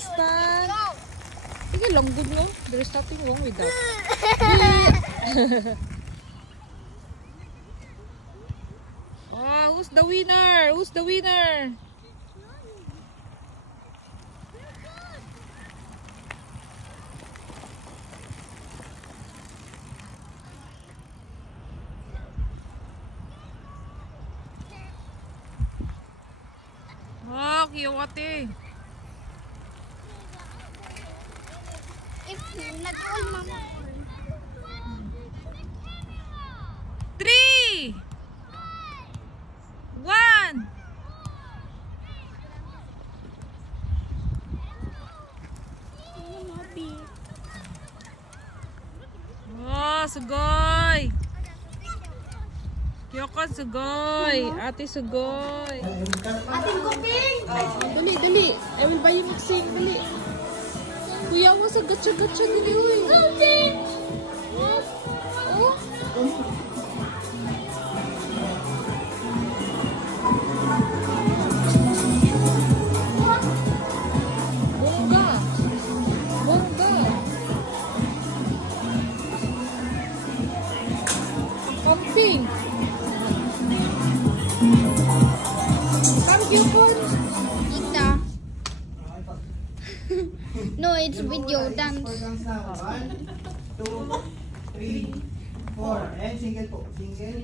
stand. Sige lang, good no? There's nothing wrong with that. Who's the winner? Who's the winner? Kiwate. If not all, mama. 3, 1. Oh, sugoi. Kyoko, sugoi. Ate, sugoi. Ating kuping! Dali, dali. I will buy you mixing. Dali. Kuya mo sa gatsa-gatsa nili. Kuping! Bongga. Bongga. Pumping. Ita. No, it's video dance. 1, 2, 3, 4. And single po. Single.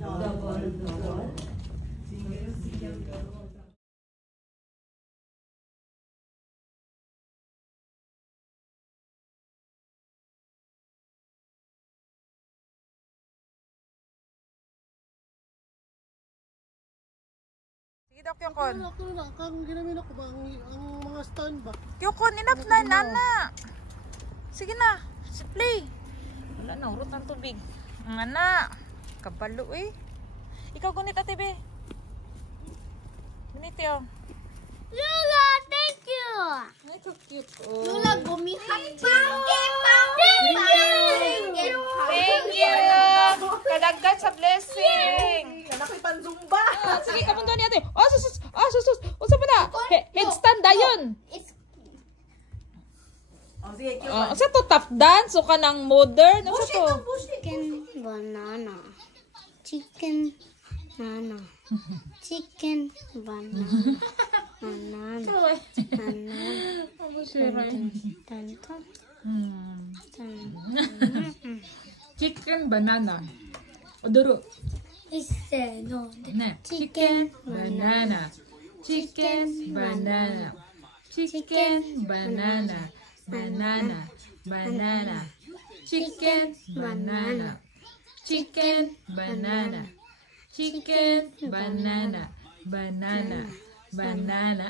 Double. Single. Sige daw, Kyokon. Kung ginamin ako ba ang mga stand ba? Kyokon, enough na, nana. Sige na, play. Wala na, urot ng tubig. Ang anak, kabalo eh. Ikaw gunit, ate be. Gunit yun. Lula, thank you! Ay, so cute. Oh. Lula, gumihan pa! Thank you! Kadagkat sa blessing. Anak ko panzumba! Sige, kapunta ni ate. Oh, sus! Usa pa na? Headstand dayon. Sige, Sa to tap dance? O ka ng modern? Ano to? Chicken banana. Chicken banana. Chicken banana. Banana. Chicken banana. Odoro. No. Na. Chicken banana. Chicken banana. Chicken banana. Banana. Banana. Chicken banana. Chicken banana. Chicken banana. Banana. Banana.